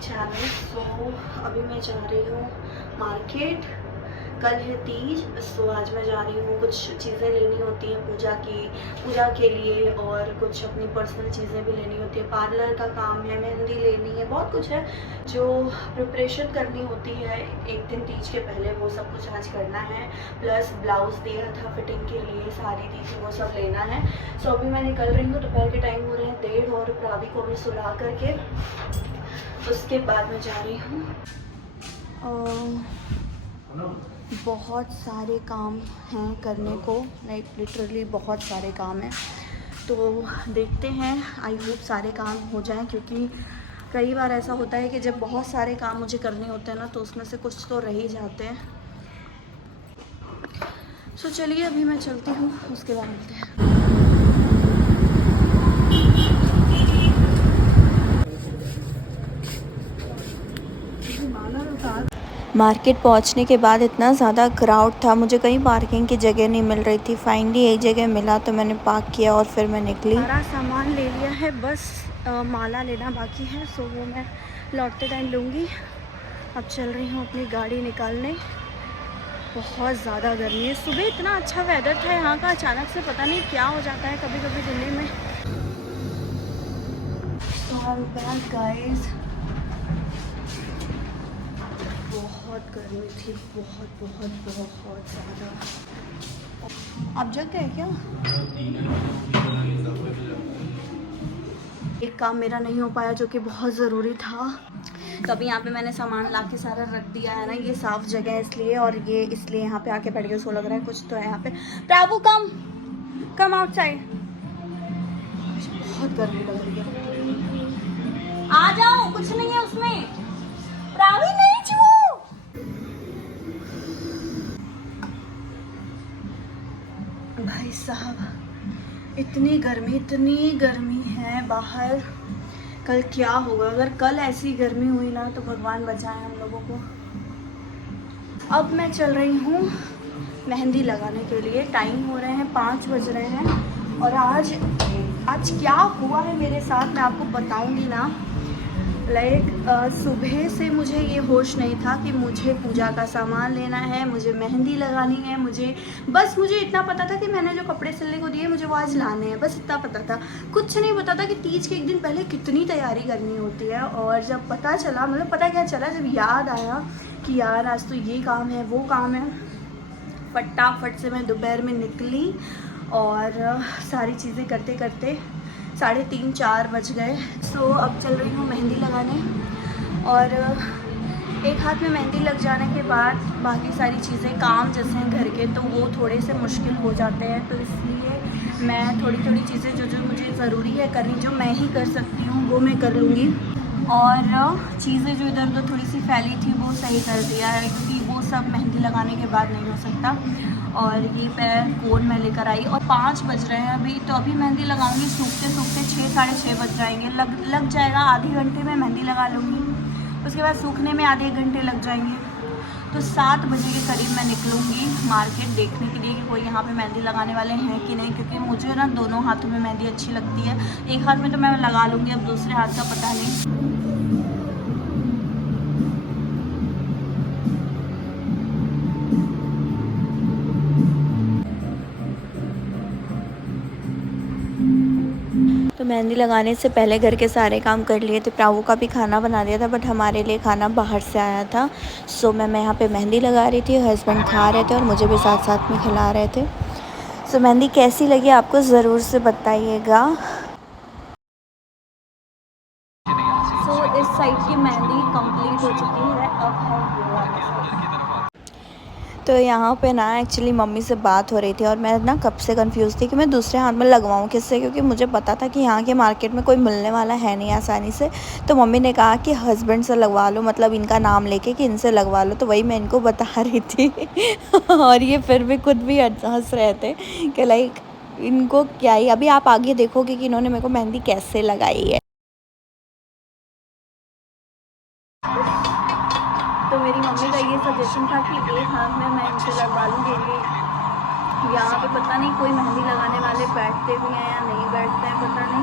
Channel. सो अभी मैं जा रही हूँ मार्केट। कल है तीज, सो आज मैं जा रही हूँ। कुछ चीज़ें लेनी होती हैं पूजा के लिए, और कुछ अपनी पर्सनल चीज़ें भी लेनी होती है। पार्लर का काम है, मेहंदी लेनी है, बहुत कुछ है जो प्रिपरेशन करनी होती है एक दिन तीज के पहले। वो सब कुछ आज करना है। प्लस ब्लाउज़ दिया था फिटिंग के लिए, साड़ी दी थी, वो सब लेना है। सो अभी मैं निकल रही हूँ। दोपहर के टाइम हो रहे हैं 1:30 और प्रावी को भी सुला करके उसके बाद मैं जा रही हूँ। बहुत सारे काम हैं करने को, लाइक लिटरली बहुत सारे काम हैं। तो देखते हैं, आई होप सारे काम हो जाएं, क्योंकि कई बार ऐसा होता है कि जब बहुत सारे काम मुझे करने होते हैं ना, तो उसमें से कुछ तो रह ही जाते हैं। सो चलिए अभी मैं चलती हूँ, उसके बाद मिलते हैं। मार्केट पहुंचने के बाद इतना ज़्यादा क्राउड था, मुझे कहीं पार्किंग की जगह नहीं मिल रही थी। फाइनली एक जगह मिला तो मैंने पार्क किया और फिर मैं निकली। सारा सामान ले लिया है, बस माला लेना बाकी है। सो वो मैं लौटते टाइम लूँगी। अब चल रही हूँ अपनी गाड़ी निकालने। बहुत ज़्यादा गर्मी है। सुबह इतना अच्छा वेदर था यहाँ का, अचानक से पता नहीं क्या हो जाता है कभी कभी दिल्ली में। गाइस, बहुत गर्मी थी, बहुत ज़्यादा। आप जग गए क्या? एक काम मेरा नहीं हो पाया जो कि बहुत ज़रूरी था। कभी यहाँ पे मैंने सामान ला के सारा रख दिया है ना, ये साफ जगह है इसलिए, और ये इसलिए यहाँ पे आके बैठ गए। उसको लग रहा है कुछ तो है यहाँ पे। प्राभु कम आउटसाइड, बहुत गर्मी लग रही है। आ जाओ, कुछ नहीं है उसमें। प्रावी नहीं छू। भाई साहब, इतनी गर्मी है बाहर। कल क्या होगा? अगर कल ऐसी गर्मी हुई ना, तो भगवान बचाए हम लोगों को। अब मैं चल रही हूँ मेहंदी लगाने के लिए। टाइम हो रहे हैं 5 बज रहे हैं। और आज क्या हुआ है मेरे साथ मैं आपको बताऊँगी ना। लाइक सुबह से मुझे ये होश नहीं था कि मुझे पूजा का सामान लेना है, मुझे मेहंदी लगानी है। मुझे इतना पता था कि मैंने जो कपड़े सिलने को दिए मुझे वो आज लाने हैं, बस इतना पता था। कुछ नहीं पता था कि तीज के एक दिन पहले कितनी तैयारी करनी होती है। और जब पता चला, मतलब पता क्या चला, जब याद आया कि यार आज तो ये काम है, वो काम है, फटाफट से मैं दोपहर में निकली। और सारी चीज़ें करते करते 3:30-4 बज गए। सो अब चल रही हूँ मेहंदी लगाने। और एक हाथ में मेहंदी लग जाने के बाद बाकी सारी चीज़ें, काम जैसे हैं घर के, तो वो थोड़े से मुश्किल हो जाते हैं। तो इसलिए मैं थोड़ी चीज़ें जो मुझे ज़रूरी है करनी, जो मैं ही कर सकती हूँ, वो मैं कर लूँगी। और चीज़ें जो इधर उधर थोड़ी सी फैली थी वो सही कर दिया है, क्योंकि वो सब मेहंदी लगाने के बाद नहीं हो सकता। और ये कोन मैं लेकर आई, और 5 बज रहे हैं अभी। तो अभी मेहंदी लगाऊंगी, सूखते 6-6:30 बज जाएंगे। लग जाएगा, आधे घंटे में मेहंदी लगा लूँगी। उसके बाद सूखने में आधे घंटे लग जाएंगे। तो 7 बजे के करीब मैं निकलूँगी मार्केट देखने के लिए कि कोई यहाँ पे मेहंदी लगाने वाले हैं कि नहीं, क्योंकि मुझे ना दोनों हाथों में मेहंदी अच्छी लगती है। एक हाथ में तो मैं लगा लूँगी, अब दूसरे हाथ का पता नहीं। तो मेहंदी लगाने से पहले घर के सारे काम कर लिए थे। प्रावू का भी खाना बना दिया था, बट हमारे लिए खाना बाहर से आया था। सो मैं यहाँ पे मेहंदी लगा रही थी, हस्बैंड खा रहे थे और मुझे भी साथ साथ में खिला रहे थे। सो मेहंदी कैसी लगी आपको ज़रूर से बताइएगा। सो इस साइड की मेहंदी कंप्लीट हो चुकी है। अब है ये वाला साइड। तो यहाँ पे ना एक्चुअली मम्मी से बात हो रही थी, और मैं ना कब से कंफ्यूज थी कि मैं दूसरे हाथ में लगवाऊँ किससे, क्योंकि मुझे पता था कि यहाँ के मार्केट में कोई मिलने वाला है नहीं आसानी से। तो मम्मी ने कहा कि हस्बैंड से लगवा लो, मतलब इनका नाम लेके कि इनसे लगवा लो। तो वही मैं इनको बता रही थी और ये फिर भी खुद भी हंस रहे थे कि लाइक इनको क्या ही। अभी आप आगे देखोगे कि इन्होंने मेरे को मेहंदी कैसे लगाई है। तो मेरी मम्मी का ये सजेशन था कि एक हाथ में मैं इनसे लगवा लूँगी। यहाँ पे पता नहीं कोई मेहंदी लगाने वाले बैठते भी हैं या नहीं बैठते हैं, पता नहीं।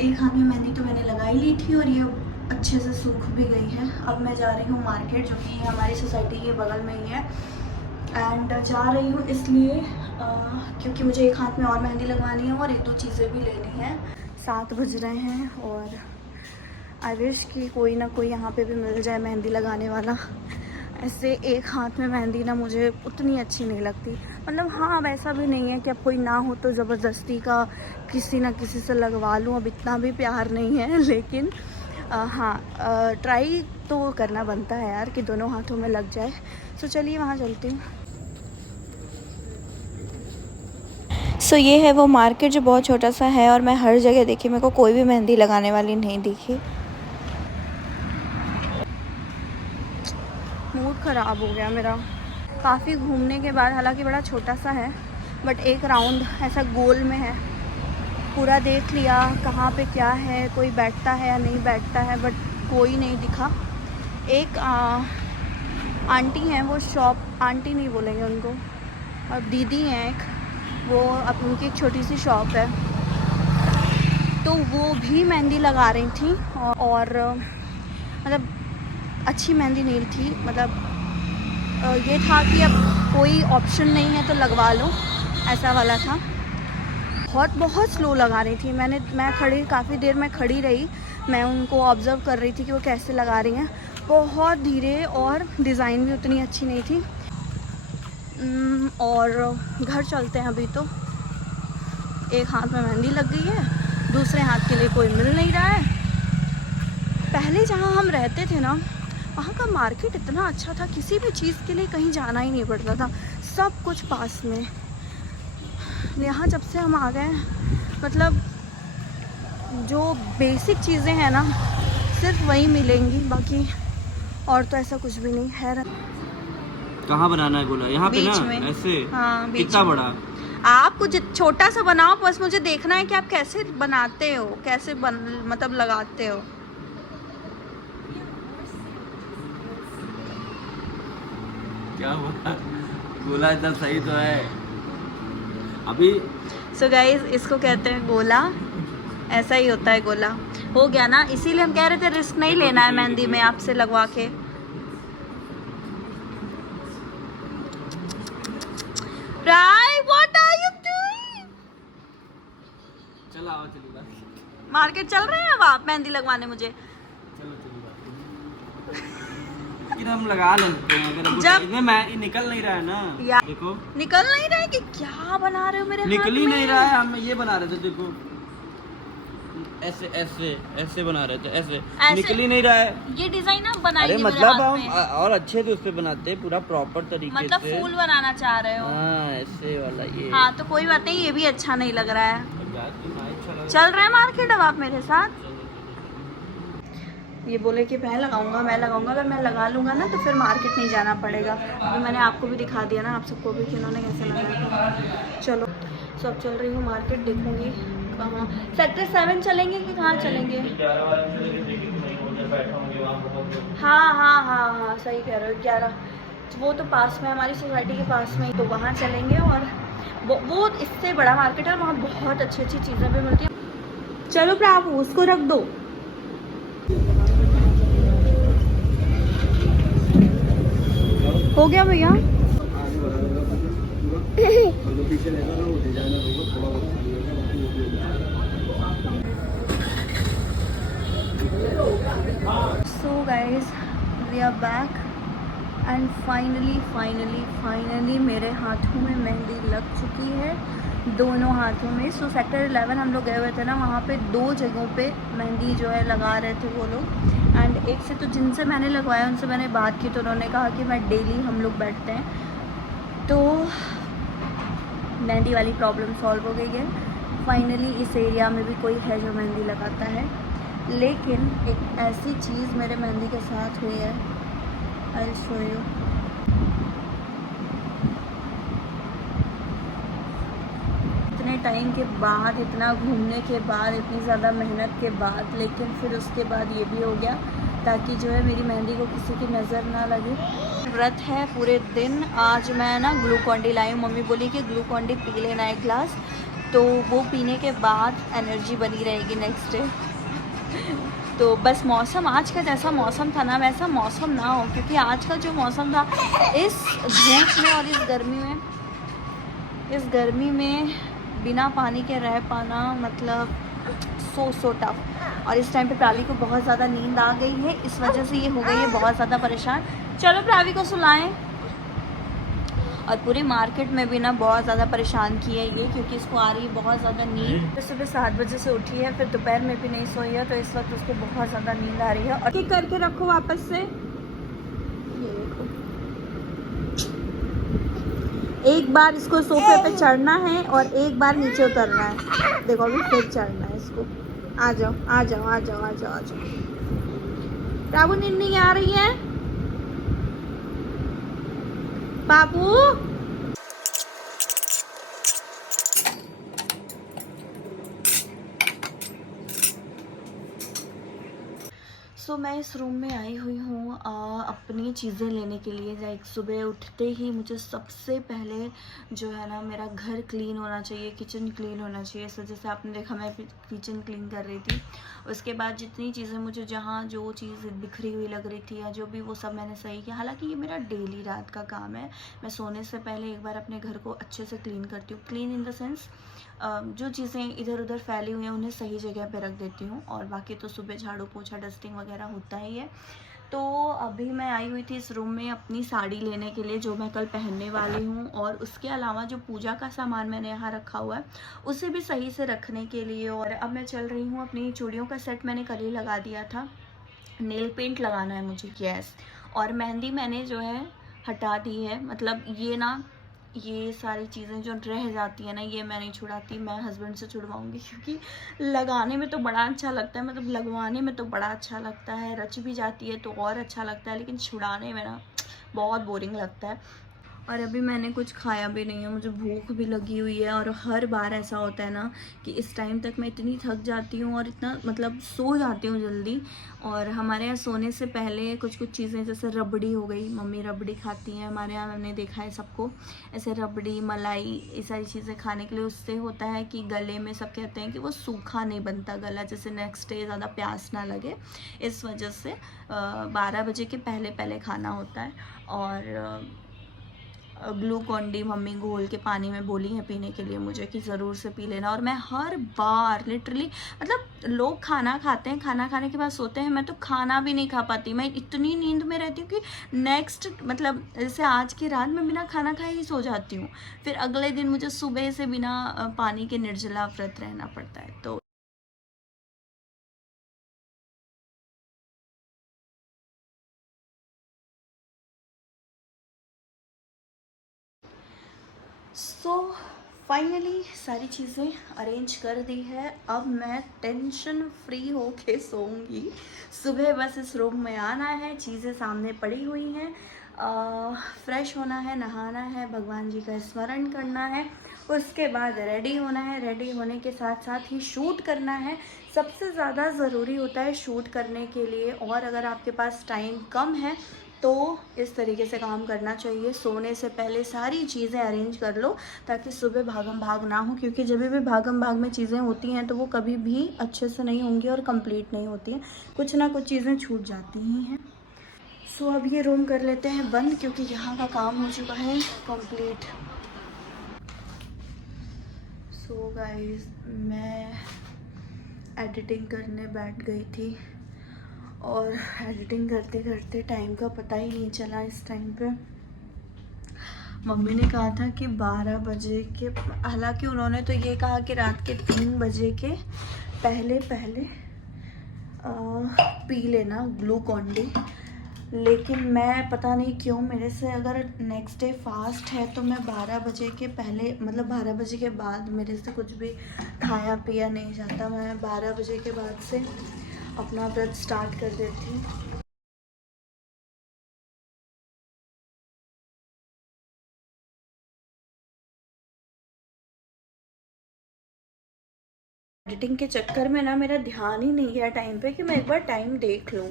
एक हाथ में मेहंदी तो मैंने लगा ही ली थी और ये अच्छे से सूख भी गई है। अब मैं जा रही हूँ मार्केट, जो कि हमारी सोसाइटी के बगल में ही है। एंड जा रही हूँ इसलिए क्योंकि मुझे एक हाथ में और मेहंदी लगवानी है और एक दो चीज़ें भी लेनी है। 7 बज रहे हैं और आई विश कि कोई ना कोई यहाँ पे भी मिल जाए मेहंदी लगाने वाला। ऐसे एक हाथ में मेहंदी ना मुझे उतनी अच्छी नहीं लगती। मतलब हाँ, वैसा भी नहीं है कि अब कोई ना हो तो ज़बरदस्ती का किसी ना किसी से लगवा लूँ, अब इतना भी प्यार नहीं है। लेकिन हाँ, ट्राई तो करना बनता है यार कि दोनों हाथों में लग जाए। सो चलिए वहाँ चलती हूँ। सो ये है वो मार्केट जो बहुत छोटा सा है और मैं हर जगह देखी, मेरे को कोई भी मेहंदी लगाने वाली नहीं दिखी। मूड ख़राब हो गया मेरा। काफ़ी घूमने के बाद, हालांकि बड़ा छोटा सा है बट एक राउंड ऐसा गोल में है, पूरा देख लिया कहाँ पे क्या है, कोई बैठता है या नहीं बैठता है, बट कोई नहीं दिखा। एक आंटी हैं, वो शॉप आंटी नहीं बोलेंगे उनको, और दीदी हैं एक, वो उनकी एक छोटी सी शॉप है, तो वो भी मेहंदी लगा रही थी। और मतलब अच्छी मेहंदी नहीं थी, मतलब ये था कि अब कोई ऑप्शन नहीं है तो लगवा लो, ऐसा वाला था। बहुत स्लो लगा रही थी। मैं खड़ी, काफ़ी देर में खड़ी रही, मैं उनको ऑब्ज़र्व कर रही थी कि वो कैसे लगा रही हैं। बहुत धीरे और डिज़ाइन भी उतनी अच्छी नहीं थी। और घर चलते हैं अभी तो। एक हाथ में मेहंदी लग गई है, दूसरे हाथ के लिए कोई मिल नहीं रहा है। पहले जहाँ हम रहते थे ना, वहाँ का मार्केट इतना अच्छा था, किसी भी चीज़ के लिए कहीं जाना ही नहीं पड़ता था, सब कुछ पास में। यहाँ जब से हम आ गए, मतलब जो बेसिक चीज़ें हैं ना सिर्फ वही मिलेंगी, बाकी और तो ऐसा कुछ भी नहीं है। कहाँ बनाना है गोला? यहाँ पे ना में। ऐसे? हाँ, कितना बड़ा? आप कुछ छोटा सा बनाओ, बस मुझे देखना है कि आप कैसे बनाते हो, कैसे मतलब लगाते हो। क्या हुआ? गोला इतना सही तो है अभी। सो गाइज, इसको कहते हैं गोला। ऐसा ही होता है गोला। हो गया ना, इसीलिए हम कह रहे थे रिस्क नहीं लेना है मेहंदी में आपसे लगवा के। राय, व्हाट आर यू डूइंग? चलो आओ, चलिए मार्केट चल रहे हैं अब आप मेहंदी लगवाने मुझे? लेकिन हम लगा लेते हैं, अगर जब इसमें मैं निकल नहीं रहा है ना, देखो निकल नहीं रहा है कि क्या बना रहे हो मेरे निकल ही हाथ नहीं में? रहा है। हम ये बना रहे थे, देखो ऐसे ऐसे ऐसे बना रहे थे, ऐसे निकल ही नहीं रहा है। ये डिजाइन आप बनाइए। अरे मतलब हम और अच्छे से उस पे बनाते हैं, पूरा प्रॉपर तरीके से। मतलब फूल बनाना चाह रहे हो? हाँ, ऐसे वाला ये। हाँ, तो कोई बात नहीं, ये भी अच्छा नहीं लग रहा है। चल रहे हैं मार्केट अब आप मेरे साथ? ये बोले कि मैं लगाऊंगा। अगर मैं लगा लूँगा ना तो फिर मार्केट नहीं जाना पड़ेगा। अभी मैंने आपको भी दिखा दिया ना, आप सबको भी, कि उन्होंने कैसे लगाया था। चलो, सब चल रही हूँ मार्केट, देखूँगी कहाँ। सेक्टर 7 चलेंगे कि कहाँ चलेंगे? हाँ, सही कह रहे हो, 11। वो तो पास में, हमारी सोसाइटी के पास में ही, तो वहाँ चलेंगे। और वो इससे बड़ा मार्केट है, वहाँ बहुत अच्छी चीज़ें भी मिलती हैं। चलो प्राभु, उसको रख दो। हो गया भैया? So guys, we are back and finally मेरे हाथों में मेहंदी लग चुकी है, दोनों हाथों में। सो सेक्टर 11 हम लोग गए हुए थे ना, वहाँ पे 2 जगहों पे मेहंदी जो है लगा रहे थे वो लोग। एंड एक से तो जिनसे मैंने लगवाया उनसे मैंने बात की, तो उन्होंने कहा कि मैं डेली हम लोग बैठते हैं, तो मेहंदी वाली प्रॉब्लम सॉल्व हो गई है। फाइनली इस एरिया में भी कोई है जो मेहंदी लगाता है। लेकिन एक ऐसी चीज़ मेरे मेहंदी के साथ हुई है, आई विल शो यू। इतने टाइम के बाद, इतना घूमने के बाद, इतनी ज़्यादा मेहनत के बाद, लेकिन फिर उसके बाद ये भी हो गया, ताकि जो है मेरी मेहंदी को किसी की नज़र ना लगे। व्रत है पूरे दिन। आज मैं ना ग्लूकॉन डी लाई हूँ, मम्मी बोली कि ग्लूकॉन डी पी लेना एक गिलास, तो वो पीने के बाद एनर्जी बनी रहेगी नेक्स्ट डे। तो बस मौसम आज का जैसा मौसम था ना वैसा मौसम ना हो, क्योंकि आज का जो मौसम था इस धूप में और इस गर्मी में बिना पानी के रह पाना मतलब सो टफ। और इस टाइम पे प्रावी को बहुत ज़्यादा नींद आ गई है, इस वजह से ये हो गई है बहुत ज़्यादा परेशान। चलो प्रावी को सुलाएं। और पूरे मार्केट में भी ना बहुत ज़्यादा परेशान की है ये, क्योंकि इसको आ रही है बहुत ज़्यादा नींद। सुबह 7 बजे से उठी है, फिर दोपहर में भी नहीं सोई है, तो इस वक्त उसको बहुत ज़्यादा नींद आ रही है। और ठीक करके रखो वापस से, ये देखो। एक बार इसको सोफे पे चढ़ना है और एक बार नीचे उतरना है। देखो अभी फिर चढ़ना है इसको। आ जाओ आ जाओ आ जाओ आ जाओ आ जाओ। बाबू नींद नहीं आ रही है बाबू? सो मैं इस रूम में आई हुई हूँ अपनी चीज़ें लेने के लिए। लाइक सुबह उठते ही मुझे सबसे पहले जो है ना मेरा घर क्लीन होना चाहिए, किचन क्लीन होना चाहिए। सो जैसे आपने देखा मैं किचन क्लीन कर रही थी, उसके बाद जितनी चीज़ें मुझे जहाँ जो चीज़ बिखरी हुई लग रही थी या जो भी, वो सब मैंने सही किया। हालांकि ये मेरा डेली रात का काम है, मैं सोने से पहले एक बार अपने घर को अच्छे से क्लीन करती हूँ। क्लीन इन द सेंस जो चीज़ें इधर उधर फैली हुई हैं उन्हें सही जगह पे रख देती हूँ, और बाकी तो सुबह झाड़ू पोछा डस्टिंग वगैरह होता ही है। तो अभी मैं आई हुई थी इस रूम में अपनी साड़ी लेने के लिए, जो मैं कल पहनने वाली हूँ, और उसके अलावा जो पूजा का सामान मैंने यहाँ रखा हुआ है उसे भी सही से रखने के लिए। और अब मैं चल रही हूँ, अपनी चूड़ियों का सेट मैंने कल ही लगा दिया था। नेल पेंट लगाना है मुझे, यस। और मेहंदी मैंने जो है हटा दी है। मतलब ये सारी चीज़ें जो रह जाती है ना, ये मैं नहीं छुड़ाती, मैं हस्बैंड से छुड़वाऊंगी, क्योंकि लगाने में तो बड़ा अच्छा लगता है, मतलब लगवाने में तो बड़ा अच्छा लगता है, रच भी जाती है तो और अच्छा लगता है, लेकिन छुड़ाने में ना बहुत बोरिंग लगता है। और अभी मैंने कुछ खाया भी नहीं है, मुझे भूख भी लगी हुई है। और हर बार ऐसा होता है ना कि इस टाइम तक मैं इतनी थक जाती हूँ और इतना मतलब सो जाती हूँ जल्दी। और हमारे यहाँ सोने से पहले कुछ कुछ चीज़ें जैसे रबड़ी हो गई, मम्मी रबड़ी खाती हैं हमारे यहाँ, मैंने देखा है सबको ऐसे रबड़ी मलाई ये सारी चीज़ें खाने के लिए। उससे होता है कि गले में, सब कहते हैं कि वो सूखा नहीं बनता गला, जैसे नेक्स्ट डे ज़्यादा प्यास ना लगे, इस वजह से 12 बजे के पहले पहले खाना होता है। और ग्लूकॉन डी मम्मी घोल के पानी में बोली है पीने के लिए मुझे, कि ज़रूर से पी लेना। और मैं हर बार लिटरली, मतलब लोग खाना खाते हैं, खाना खाने के बाद सोते हैं, मैं तो खाना भी नहीं खा पाती, मैं इतनी नींद में रहती हूँ कि नेक्स्ट मतलब जैसे आज की रात में बिना खाना खाए ही सो जाती हूँ। फिर अगले दिन मुझे सुबह से बिना पानी के निर्जला व्रत रहना पड़ता है। तो फाइनली सारी चीज़ें अरेंज कर दी है। अब मैं टेंशन फ्री हो के सोऊंगी। सुबह बस इस रूम में आना है, चीज़ें सामने पड़ी हुई हैं, फ्रेश होना है, नहाना है, भगवान जी का स्मरण करना है, उसके बाद रेडी होना है। रेडी होने के साथ साथ ही शूट करना है। सबसे ज़्यादा ज़रूरी होता है शूट करने के लिए। और अगर आपके पास टाइम कम है तो इस तरीके से काम करना चाहिए, सोने से पहले सारी चीज़ें अरेंज कर लो ताकि सुबह भागम भाग ना हो, क्योंकि जब भी भागम भाग में चीज़ें होती हैं तो वो कभी भी अच्छे से नहीं होंगी और कंप्लीट नहीं होती हैं, कुछ ना कुछ चीज़ें छूट जाती ही हैं। सो अब ये रूम कर लेते हैं बंद, क्योंकि यहाँ का काम हो चुका है कंप्लीट। सो गाइस, मैं एडिटिंग करने बैठ गई थी और एडिटिंग करते करते टाइम का पता ही नहीं चला। इस टाइम पे मम्मी ने कहा था कि 12 बजे के, हालांकि उन्होंने तो ये कहा कि रात के 3 बजे के पहले पहले पी लेना ग्लूकॉन डी, लेकिन मैं पता नहीं क्यों मेरे से, अगर नेक्स्ट डे फास्ट है तो मैं 12 बजे के पहले, मतलब 12 बजे के बाद मेरे से कुछ भी खाया पिया नहीं जाता। मैं 12 बजे के बाद से अपना व्रत स्टार्ट कर देती हूँ। एडिटिंग के चक्कर में ना मेरा ध्यान ही नहीं गया टाइम पे कि मैं एक बार टाइम देख लूँ।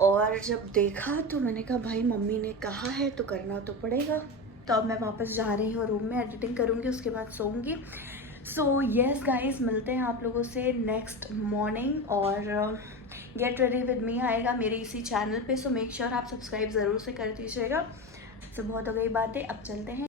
और जब देखा तो मैंने कहा भाई मम्मी ने कहा है तो करना तो पड़ेगा। तो अब मैं वापस जा रही हूँ रूम में, एडिटिंग करूँगी, उसके बाद सोऊंगी। सो येस गाइस, मिलते हैं आप लोगों से नेक्स्ट मॉर्निंग, और गेट रेडी विद मी आएगा मेरे इसी चैनल पे, सो मेक श्योर आप सब्सक्राइब ज़रूर से कर दीजिएगा। तो बहुत हो गई बातें, अब चलते हैं।